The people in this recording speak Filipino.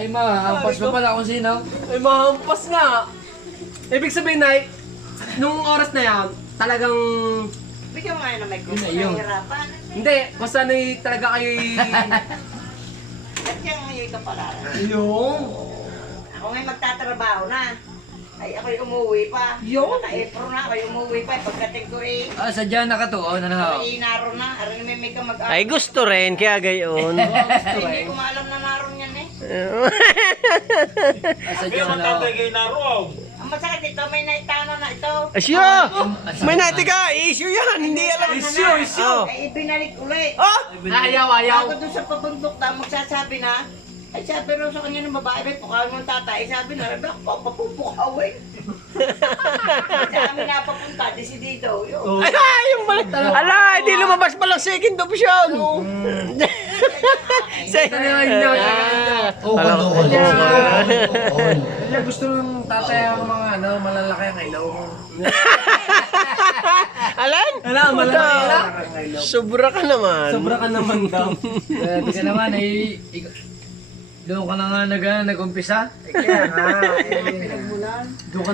Ay mahampas pa pala kung sino. Ay, mahampas nga. Ibig sabihin, Nay, nung oras na yan, talagang... Bigyan mo ngayon na may gusto Yun na yun. hirapan. Hindi, basta na talaga kayo'y... At yan ngayon ka pala. Yung... Ako ngayon magtatrabaho na. Ay, ako'y umuwi pa. Yun. Naka-April na, ako'y umuwi pa. Pagdating ko eh, Ah, sadya nakatuon, ano ho? ay naroon na. Aray may ka mag-aral. Ay, gusto rin, kaya gayon. Hindi ko maalam na naroon yan eh. Ah, sadya na ho. Ang masakit ito, may naitana na ito. Asyo! May nati ka, issue yan, hindi alam. Issue. Oh. Ay, ibinalik ulit. Oh! Ayaw. Ako doon sa pabundok na magsasabi na, ay sabi rin sa kanya ng babae, bet, mukha mo ang tatay. Sabi na, ako, papupukawin. Sa amin napapunta, desidido. Yun. Ay, yung balik. Ala, hindi lumabas pa lang second option. Gusto ng tatay ang mga ano, malalaki ang ilaw mo. Alan? Ala, malaki. Sobra ka naman. Sobra ka naman daw. Di ka naman eh, doon ka na nga nag-umpisa. Eh kaya nga, Pinagmulan. Doon ka